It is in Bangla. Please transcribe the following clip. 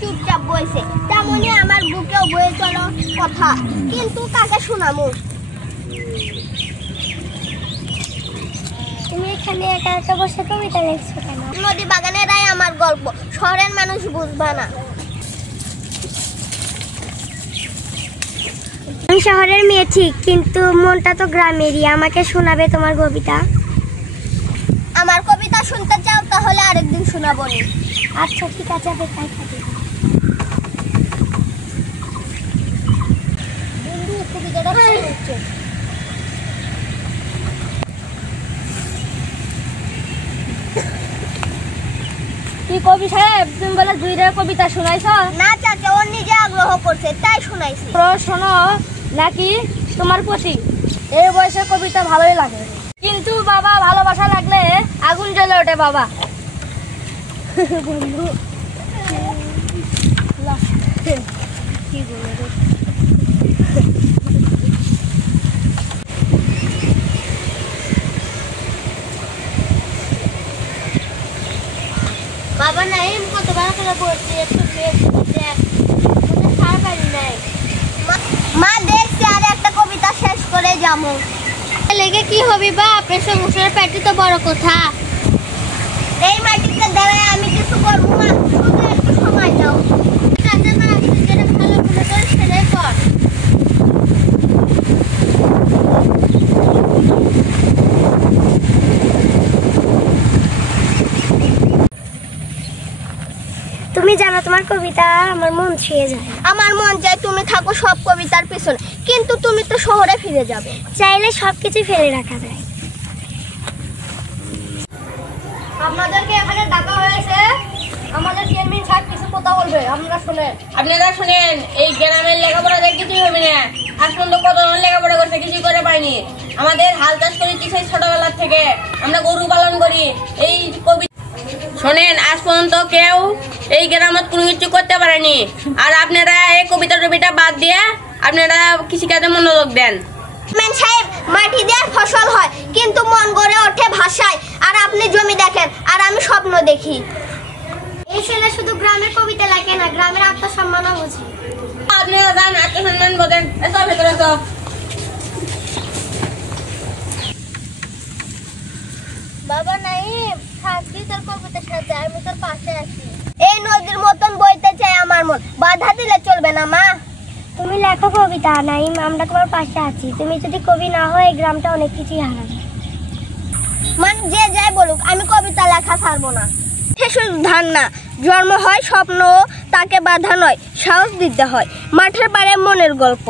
চুপচাপ বইছে, তেমনি আমার বুকেও বয়ে চলো কথা, কিন্তু কাকে শোনামু? তুমি এখানে একা একা বসে কবিতা লিখছো কেন? নদী বাগানেরাই আমার গল্প, শহরের মানুষ বুঝবা না। আমি শহরের মেয়ে ঠিক, কিন্তু মনটা তো গ্রামেরই। আমাকে শোনাবে তোমার কবিতা? আমার কবিতা শুনতে চাও তাহলে আরেকদিন শোনাবো নি। আচ্ছা ঠিক আছে, অপেক্ষায় থাকি। বন্ধু কবিতাটা হচ্ছে কি কবি সাহেব, তুমি বলে দুইটা কবিতা শোনাইছ? না চাচা, ও নিজে আগ্রহ করছে তাই শোনাইছি। শোনো নাকি তোমার প্রতি এই বয়সে কবিতা ভালোই লাগে, কিন্তু বাবা ভালোবাসা লাগলে আগুন জ্বলে ওঠে বাবা। বন্ধু কি বলবো, বাবা নাই কত ভালো করে পড়ছি, একটু সারা পারি নাই। মা দেখছি আর একটা কবিতা শেষ করে যাবো। লেগে কি হবি বা, প্রেশার মুসের পেটি তো বড় কথা। এই মাটিতে দাঁড়ায় আমি কিছু করবো না, শুধু একটু সময় দাও। কাজে না যেটা ভালো মনে করে সেটাই কর। তুমি জানো তোমার কবিতা আমার মন ছুঁয়ে যায়। আমার মন চায় তুমি থাকো সব কবিতার পিছনে, কিন্তু তুমি তো শহরে ফিরে যাবে। চাইলে সবকিছু ফেলে রাখা যায়। আপনাদেরকে এখানে ডাকা হয়েছে, আমাদের চেয়ারম্যান সাহেব কিছু কথা বলবে, আপনারা শুনেন। আপনারা শুনেন, এই গ্রামের লেখাপড়া দেখে কিছুই হবে না। আজ পর্যন্ত কতজন লেখাপড়া করছে, কিছুই করে পাইনি। আমাদের হাল চাষ করি কিছু ছোটবেলার থেকে, আমরা গরু পালন করি। এই কবি শোনেন, আজ পর্যন্ত কেউ এই গ্রামে কোনো কিছু করতে পারেনি। আর আপনারা এই কবিতা টবিটা বাদ দিয়ে আপনারা কৃষিকাজে মনোযোগ দেন। চেয়ারম্যান সাহেব, মাটি দিয়ে ফসল হয় কিন্তু মন গড়ে ওঠে ভাষায়। আর আপনি জমি দেখেন আর আমি স্বপ্ন দেখি। এই ছেলে শুধু গ্রামের কবিতা লেখে না, গ্রামের আত্মসম্মানও বোঝে। আপনারা যান, আত্মসম্মান বোঝেন। এসব ভেতরে সব বাবা নাইম, থাকবি তোর কবিতার সাথে, আমি তোর পাশে আছি। এই নদীর মতন বইতে চাই আমার মন, বাধা দিলে চলবে না মা। তুমি লেখো কবিতা নাইম, আমরা তোমার পাশে আছি। তুমি যদি কবি না হয় এই গ্রামটা অনেক কিছুই হারাবে। মান যে যাই বলুক, আমি কবিতা লেখা ছাড়বো না। শুধু ধান না, জন্ম হয় স্বপ্ন, তাকে বাধা নয় সাহস দিতে হয়। মাঠের পাড়ে মনের গল্প।